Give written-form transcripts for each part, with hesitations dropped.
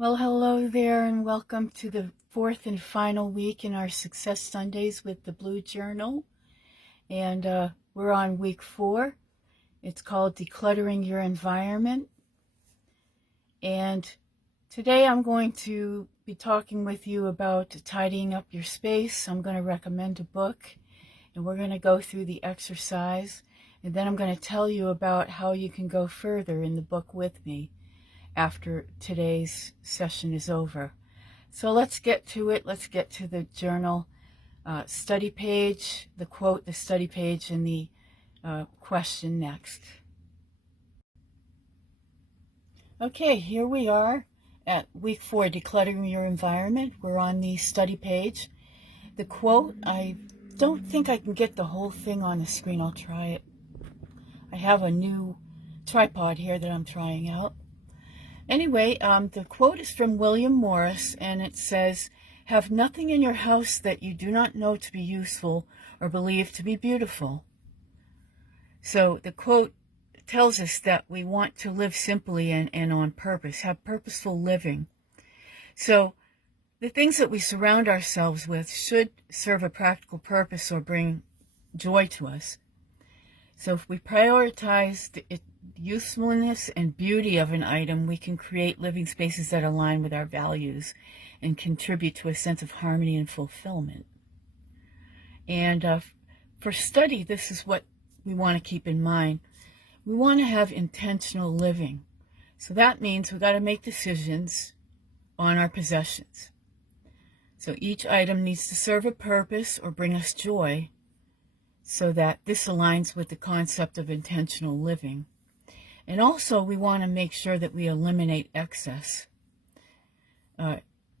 Well, hello there, and welcome to the fourth and final week in our Success Sundays with the Blue Journal. And we're on week 4. It's called Decluttering Your Environment. And today I'm going to be talking with you about tidying up your space. I'm going to recommend a book, and we're going to go through the exercise. And then I'm going to tell you about how you can go further in the book with me after today's session is over. So let's get to it. Let's get to the journal study page, the quote, the study page, and the question next. Okay, here we are at week 4, Decluttering Your Environment. We're on the study page. The quote, I don't think I can get the whole thing on the screen. I'll try it. I have a new tripod here that I'm trying out. Anyway, the quote is from William Morris, and it says, "Have nothing in your house that you do not know to be useful or believe to be beautiful." So the quote tells us that we want to live simply and on purpose, have purposeful living. So the things that we surround ourselves with should serve a practical purpose or bring joy to us. So if we prioritize the usefulness and beauty of an item, we can create living spaces that align with our values and contribute to a sense of harmony and fulfillment. And for study, this is what we want to keep in mind. We want to have intentional living. So that means we've got to make decisions on our possessions. So each item needs to serve a purpose or bring us joy, so that this aligns with the concept of intentional living. And also, we want to make sure that we eliminate excess.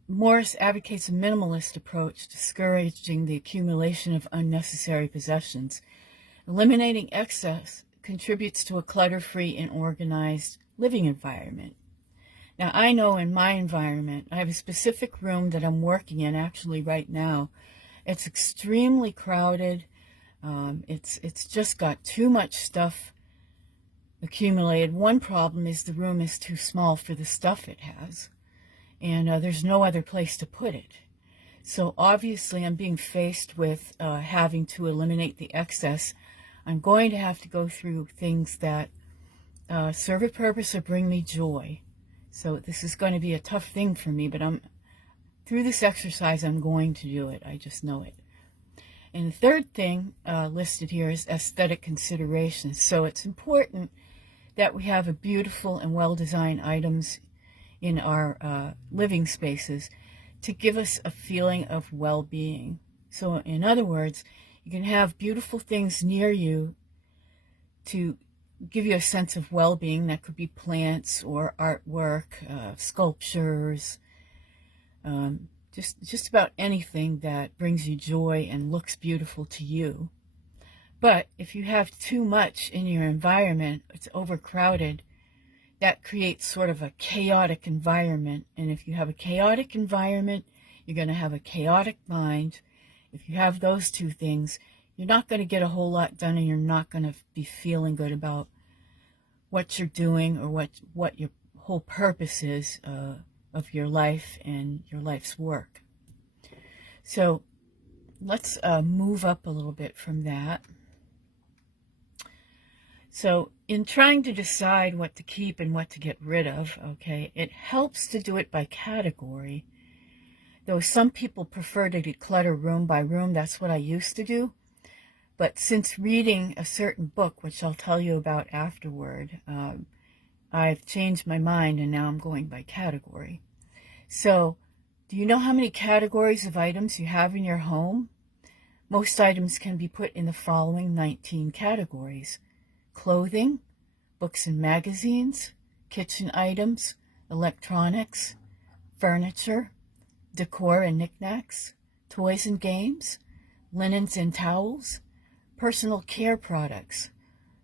Morris advocates a minimalist approach, discouraging the accumulation of unnecessary possessions. Eliminating excess contributes to a clutter-free and organized living environment. Now, I know in my environment, I have a specific room that I'm working in actually right now. It's extremely crowded. It's just got too much stuff accumulated. One problem is the room is too small for the stuff it has, and there's no other place to put it. So obviously I'm being faced with having to eliminate the excess. I'm going to have to go through things that serve a purpose or bring me joy. So this is going to be a tough thing for me, but through this exercise I'm going to do it. I just know it. And the third thing listed here is aesthetic considerations. So it's important that we have a beautiful and well-designed items in our living spaces to give us a feeling of well-being. So in other words, you can have beautiful things near you to give you a sense of well-being. That could be plants or artwork, sculptures, just about anything that brings you joy and looks beautiful to you. But if you have too much in your environment, it's overcrowded, that creates sort of a chaotic environment. And if you have a chaotic environment, you're going to have a chaotic mind. If you have those two things, you're not going to get a whole lot done, and you're not going to be feeling good about what you're doing or what your whole purpose is of your life and your life's work. So let's move up a little bit from that. So in trying to decide what to keep and what to get rid of, okay, it helps to do it by category. Though some people prefer to declutter room by room, that's what I used to do. But since reading a certain book, which I'll tell you about afterward, I've changed my mind, and now I'm going by category. So, do you know how many categories of items you have in your home? Most items can be put in the following 19 categories: clothing, books and magazines, kitchen items, electronics, furniture, decor and knickknacks, toys and games, linens and towels, personal care products,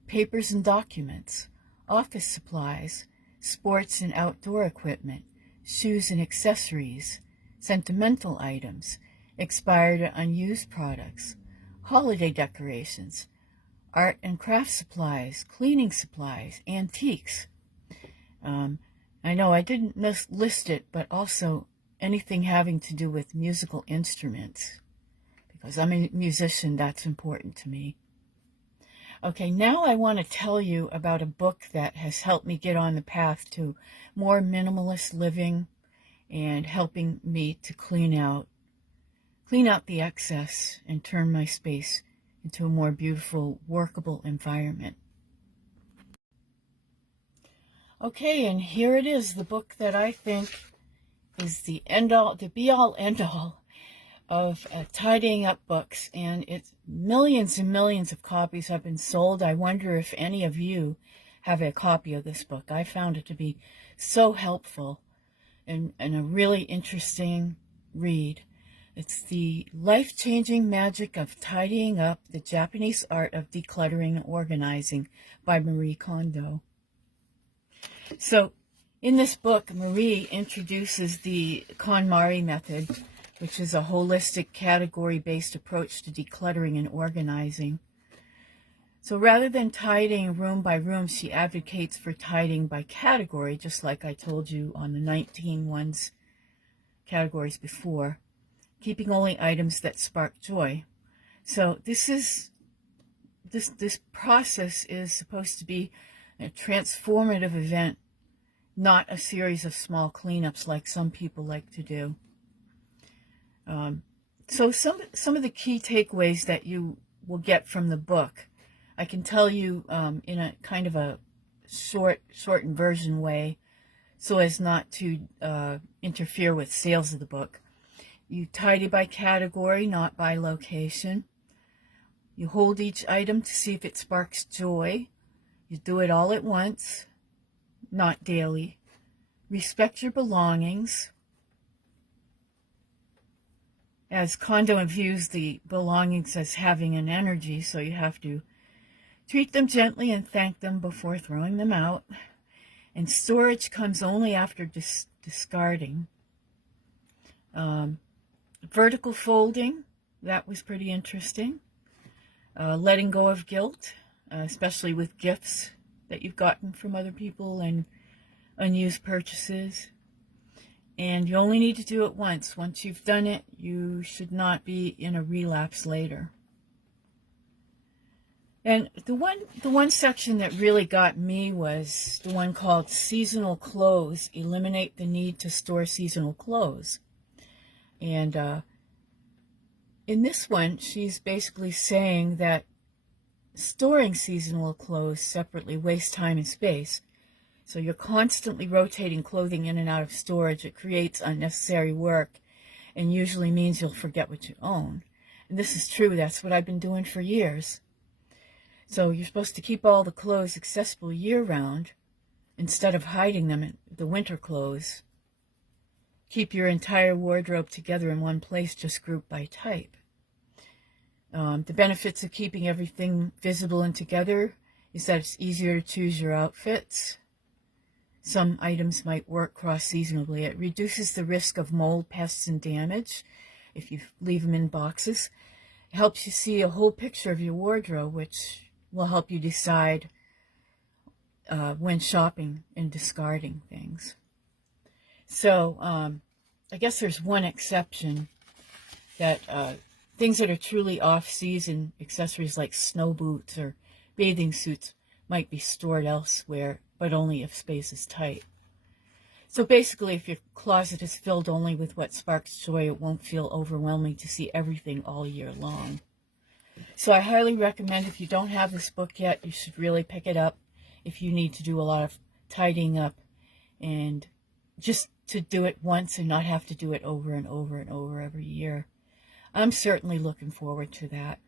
papers and documents, office supplies, sports and outdoor equipment, shoes and accessories, sentimental items, expired or unused products, holiday decorations, art and craft supplies, cleaning supplies, antiques. I know I didn't list it, but also anything having to do with musical instruments. Because I'm a musician, that's important to me. Okay, now I want to tell you about a book that has helped me get on the path to more minimalist living and helping me to clean out the excess and turn my space into a more beautiful, workable environment. Okay, and here it is, the book that I think is the be-all, end-all of tidying up books, and it's millions and millions of copies have been sold. I wonder if any of you have a copy of this book. I found it to be so helpful and a really interesting read. It's The Life-Changing Magic of Tidying Up, The Japanese Art of Decluttering and Organizing by Marie Kondo. So in this book, Marie introduces the KonMari method, which is a holistic, category-based approach to decluttering and organizing. So rather than tidying room by room, she advocates for tidying by category, just like I told you on the 19 categories before, keeping only items that spark joy. So this process is supposed to be a transformative event, not a series of small cleanups like some people like to do. So some of the key takeaways that you will get from the book, I can tell you in a kind of a shortened version way, so as not to interfere with sales of the book. You tidy by category, not by location. You hold each item to see if it sparks joy. You do it all at once, not daily. Respect your belongings. As Kondo views the belongings as having an energy, so you have to treat them gently and thank them before throwing them out. And storage comes only after discarding. Vertical folding, that was pretty interesting. Letting go of guilt, especially with gifts that you've gotten from other people and unused purchases. And you only need to do it once. Once you've done it, you should not be in a relapse later. And the one section that really got me was the one called Seasonal Clothes. Eliminate the need to store seasonal clothes. And in this one, she's basically saying that storing seasonal clothes separately wastes time and space. So you're constantly rotating clothing in and out of storage. It creates unnecessary work and usually means you'll forget what you own. And this is true. That's what I've been doing for years. So you're supposed to keep all the clothes accessible year-round instead of hiding them in the winter clothes. Keep your entire wardrobe together in one place, just grouped by type. The benefits of keeping everything visible and together is that it's easier to choose your outfits. Some items might work cross-seasonally. It reduces the risk of mold, pests, and damage if you leave them in boxes. It helps you see a whole picture of your wardrobe, which will help you decide when shopping and discarding things. So I guess there's one exception, that things that are truly off-season, accessories like snow boots or bathing suits, might be stored elsewhere, but only if space is tight. So basically, if your closet is filled only with what sparks joy, it won't feel overwhelming to see everything all year long. So I highly recommend, if you don't have this book yet, you should really pick it up if you need to do a lot of tidying up, and just to do it once and not have to do it over and over and over every year. I'm certainly looking forward to that.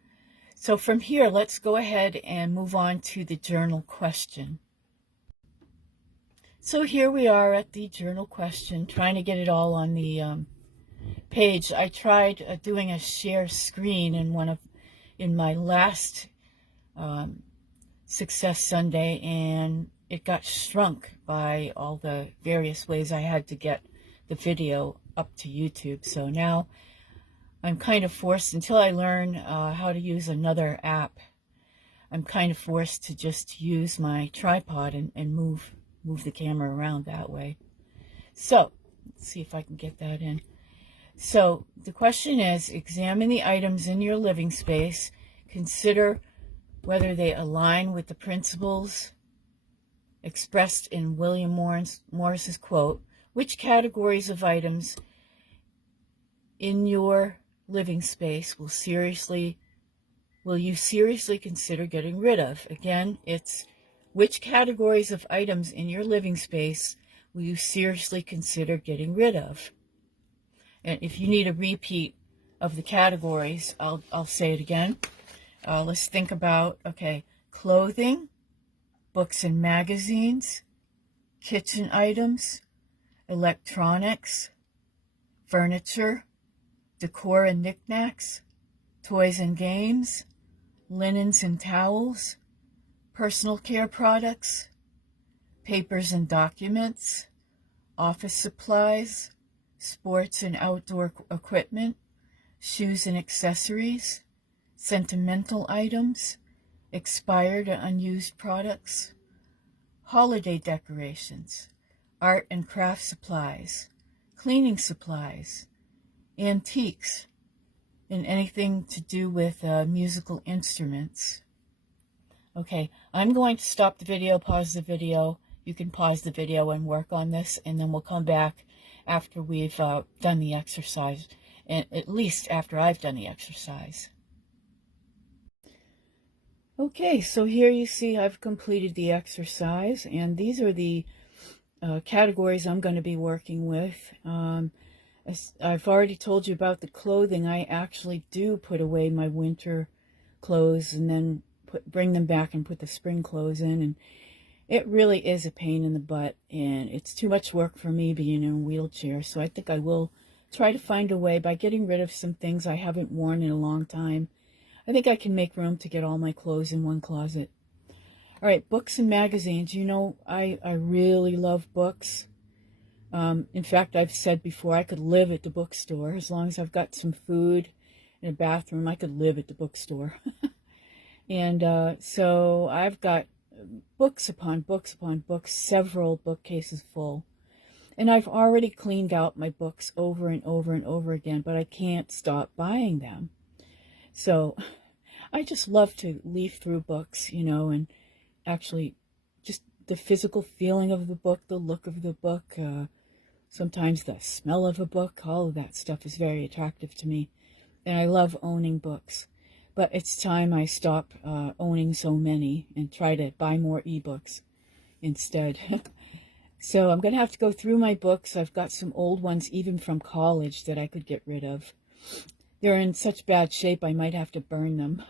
So from here, let's go ahead and move on to the journal question. So here we are at the journal question, trying to get it all on the page. I tried doing a share screen in my last Success Sunday, and it got shrunk by all the various ways I had to get the video up to YouTube. So now I'm kind of forced, until I learn how to use another app, I'm kind of forced to just use my tripod and move the camera around that way. So, let's see if I can get that in. So, the question is, examine the items in your living space. Consider whether they align with the principles expressed in William Morris's quote. Which categories of items in your living space will you seriously consider getting rid of? Again, it's which categories of items in your living space will you seriously consider getting rid of? And if you need a repeat of the categories, I'll say it again. Let's think about, okay, clothing, books and magazines, kitchen items, electronics, furniture, decor and knickknacks, toys and games, linens and towels, personal care products, papers and documents, office supplies, sports and outdoor equipment, shoes and accessories, sentimental items, expired and unused products, holiday decorations, art and craft supplies, cleaning supplies, antiques, and anything to do with musical instruments. Okay, I'm going to stop the video, pause the video. You can pause the video and work on this, and then we'll come back after we've done the exercise, and at least after I've done the exercise. Okay, so here you see I've completed the exercise, and these are the categories I'm going to be working with. I've already told you about the clothing. I actually do put away my winter clothes and then bring them back and put the spring clothes in, and it really is a pain in the butt, and it's too much work for me being in a wheelchair. So I think I will try to find a way by getting rid of some things I haven't worn in a long time. I think I can make room to get all my clothes in one closet. All right, books and magazines. You know, I really love books. In fact, I've said before, I could live at the bookstore. As long as I've got some food and a bathroom, I could live at the bookstore. And so I've got books upon books upon books, several bookcases full. And I've already cleaned out my books over and over and over again, but I can't stop buying them. So I just love to leaf through books, you know, and actually just the physical feeling of the book, the look of the book, sometimes the smell of a book, all of that stuff is very attractive to me. And I love owning books. But it's time I stop owning so many and try to buy more ebooks instead. So I'm going to have to go through my books. I've got some old ones, even from college, that I could get rid of. They're in such bad shape, I might have to burn them.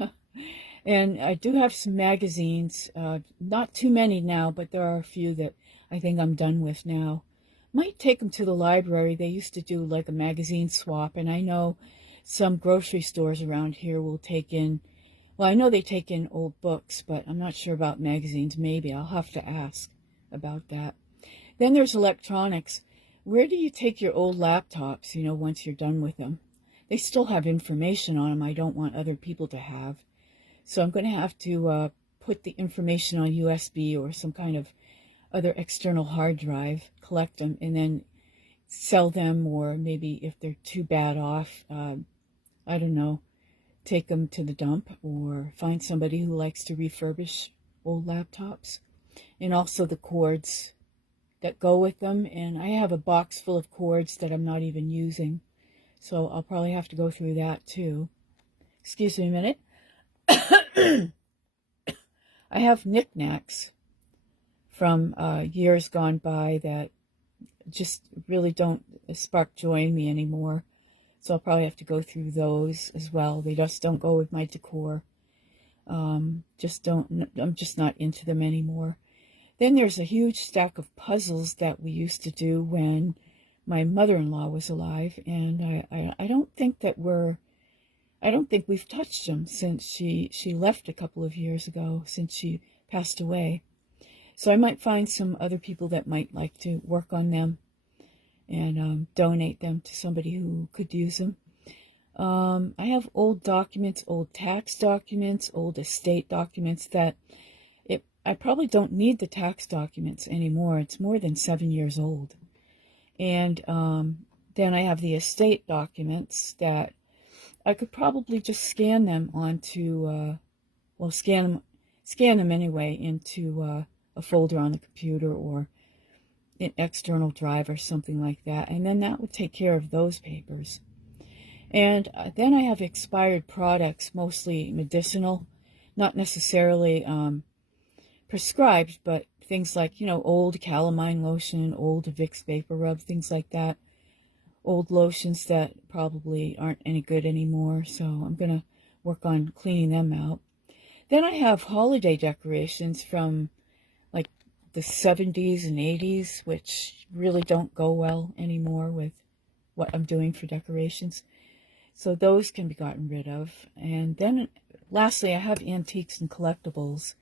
And I do have some magazines, not too many now, but there are a few that I think I'm done with now. Might take them to the library. They used to do like a magazine swap, and I know some grocery stores around here will take in, well, I know they take in old books, but I'm not sure about magazines. Maybe I'll have to ask about that. Then there's electronics. Where do you take your old laptops, you know, once you're done with them? They still have information on them I don't want other people to have. So I'm going to have to put the information on USB or some kind of other external hard drive, collect them, and then sell them, or maybe if they're too bad off, I don't know, take them to the dump or find somebody who likes to refurbish old laptops. And also the cords that go with them. And I have a box full of cords that I'm not even using. So I'll probably have to go through that too. Excuse me a minute. I have knickknacks from years gone by that just really don't spark joy in me anymore. So I'll probably have to go through those as well. They just don't go with my decor. I'm just not into them anymore. Then there's a huge stack of puzzles that we used to do when my mother-in-law was alive, and I don't think we've touched them since she left a couple of years ago, since she passed away. So I might find some other people that might like to work on them and donate them to somebody who could use them. I have old documents, old tax documents, old estate documents that I probably don't need the tax documents anymore. It's more than 7 years old. And then I have the estate documents that I could probably just scan them onto, well, scan them anyway into a folder on the computer or an external drive or something like that. And then that would take care of those papers. And then I have expired products, mostly medicinal, not necessarily prescribed, but things like, you know, old calamine lotion, old Vicks Vapor Rub, things like that. Old lotions that probably aren't any good anymore, so I'm going to work on cleaning them out. Then I have holiday decorations from like the 70s and 80s, which really don't go well anymore with what I'm doing for decorations. So those can be gotten rid of. And then lastly, I have antiques and collectibles,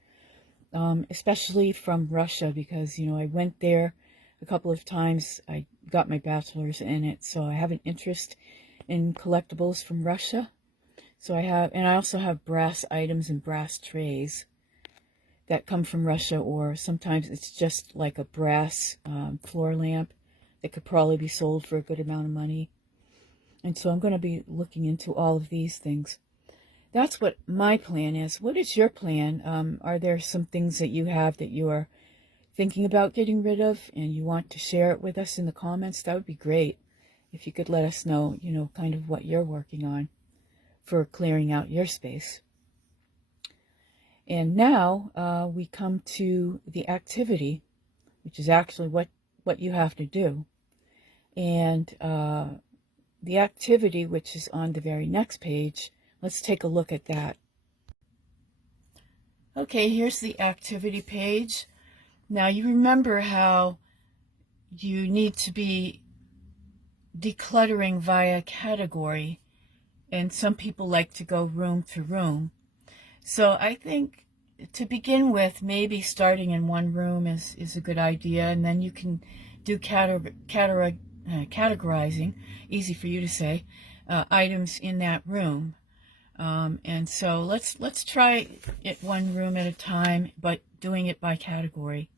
especially from Russia, because, you know, I went there a couple of times. I got my bachelor's in it, so I have an interest in collectibles from Russia. So I have, and I also have brass items and brass trays that come from Russia, or sometimes it's just like a brass floor lamp that could probably be sold for a good amount of money. And so I'm going to be looking into all of these things. That's what my plan is. What is your plan? Are there some things that you have that you are thinking about getting rid of and you want to share it with us in the comments? That would be great if you could let us know, you know, kind of what you're working on for clearing out your space. And now we come to the activity, which is actually what you have to do. And the activity, which is on the very next page, let's take a look at that. Okay, here's the activity page. Now you remember how you need to be decluttering via category, and some people like to go room to room. So I think to begin with, maybe starting in one room is a good idea, and then you can do categorizing, easy for you to say, items in that room. And so let's try it one room at a time, but doing it by category.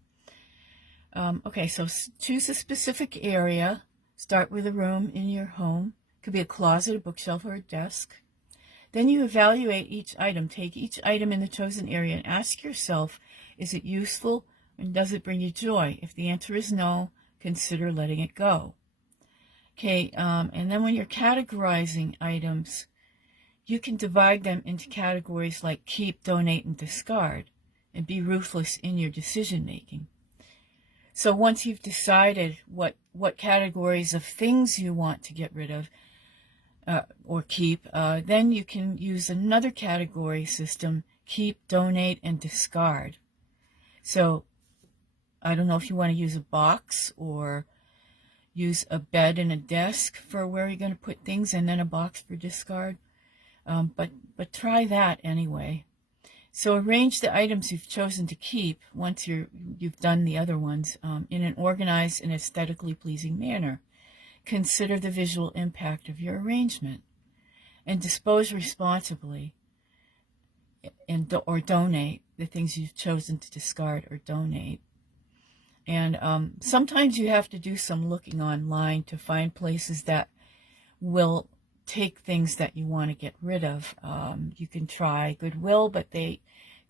Okay, so choose a specific area. Start with a room in your home. It could be a closet, a bookshelf, or a desk. Then you evaluate each item. Take each item in the chosen area and ask yourself, is it useful and does it bring you joy? If the answer is no, consider letting it go. Okay, and then when you're categorizing items, you can divide them into categories like keep, donate, and discard, and be ruthless in your decision making. So once you've decided what categories of things you want to get rid of or keep, then you can use another category system, keep, donate, and discard. So I don't know if you want to use a box or use a bed and a desk for where you're going to put things, and then a box for discard. But try that anyway. So arrange the items you've chosen to keep once you've done the other ones in an organized and aesthetically pleasing manner. Consider the visual impact of your arrangement and dispose responsibly or donate the things you've chosen to discard or donate. And sometimes you have to do some looking online to find places that will take things that you want to get rid of. You can try Goodwill, but they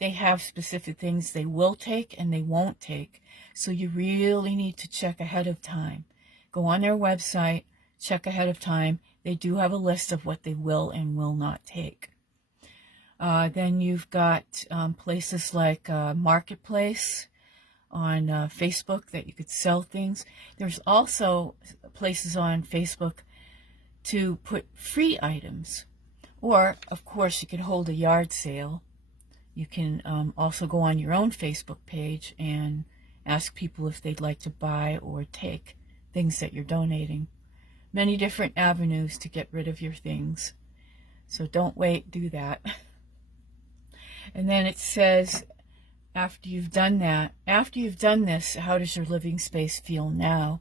have specific things they will take and they won't take. So you really need to check ahead of time. Go on their website, check ahead of time. They do have a list of what they will and will not take. Then you've got places like Marketplace on Facebook that you could sell things. There's also places on Facebook to put free items. Or, of course, you can hold a yard sale. You can also go on your own Facebook page and ask people if they'd like to buy or take things that you're donating. Many different avenues to get rid of your things. So don't wait, do that. And then it says, after you've done this, how does your living space feel now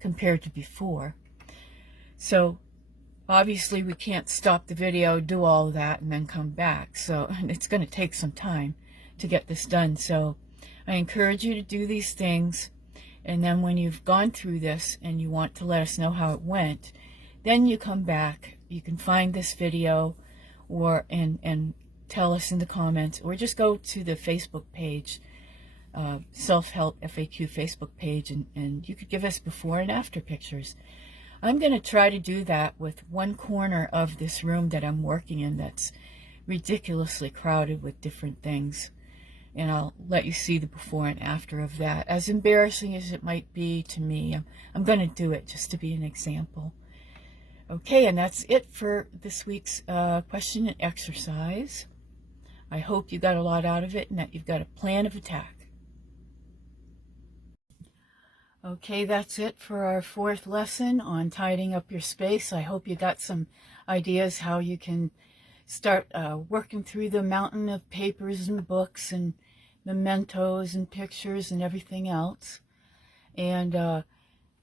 compared to before? So obviously we can't stop the video, do all that, and then come back. So it's going to take some time to get this done. So I encourage you to do these things And then when you've gone through this and you want to let us know how it went, then you come back. You can find this video or and tell us in the comments, or just go to the Facebook page, Self-Help FAQ Facebook page, and you could give us before and after pictures. I'm going to try to do that with one corner of this room that I'm working in that's ridiculously crowded with different things. And I'll let you see the before and after of that. As embarrassing as it might be to me, I'm going to do it just to be an example. Okay, and that's it for this week's question and exercise. I hope you got a lot out of it and that you've got a plan of attack. Okay, that's it for our 4th lesson on tidying up your space. I hope you got some ideas how you can start working through the mountain of papers and books and mementos and pictures and everything else. And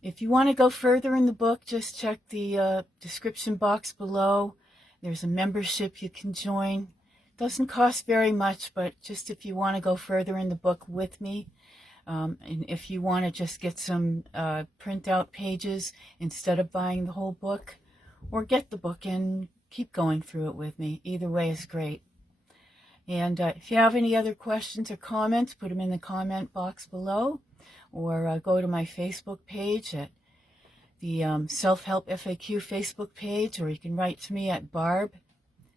if you want to go further in the book, just check the description box below. There's a membership you can join. Doesn't cost very much, but just if you want to go further in the book with me, and if you want to just get some printout pages instead of buying the whole book, or get the book and keep going through it with me. Either way is great. And if you have any other questions or comments, put them in the comment box below, or go to my Facebook page at the Self-Help FAQ Facebook page, or you can write to me at barb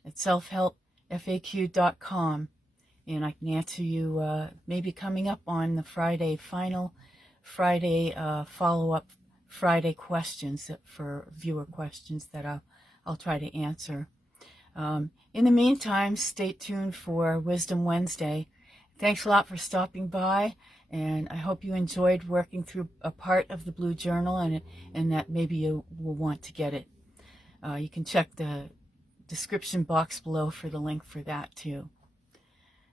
at selfhelpfaq.com, and I can answer you maybe coming up on the final Friday follow-up Friday questions for viewer questions that I'll try to answer. In the meantime, stay tuned for Wisdom Wednesday. Thanks a lot for stopping by, and I hope you enjoyed working through a part of the Blue Journal, and that maybe you will want to get it. You can check the description box below for the link for that too.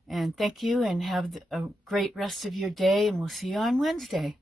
And thank you, and have a great rest of your day, and we'll see you on Wednesday.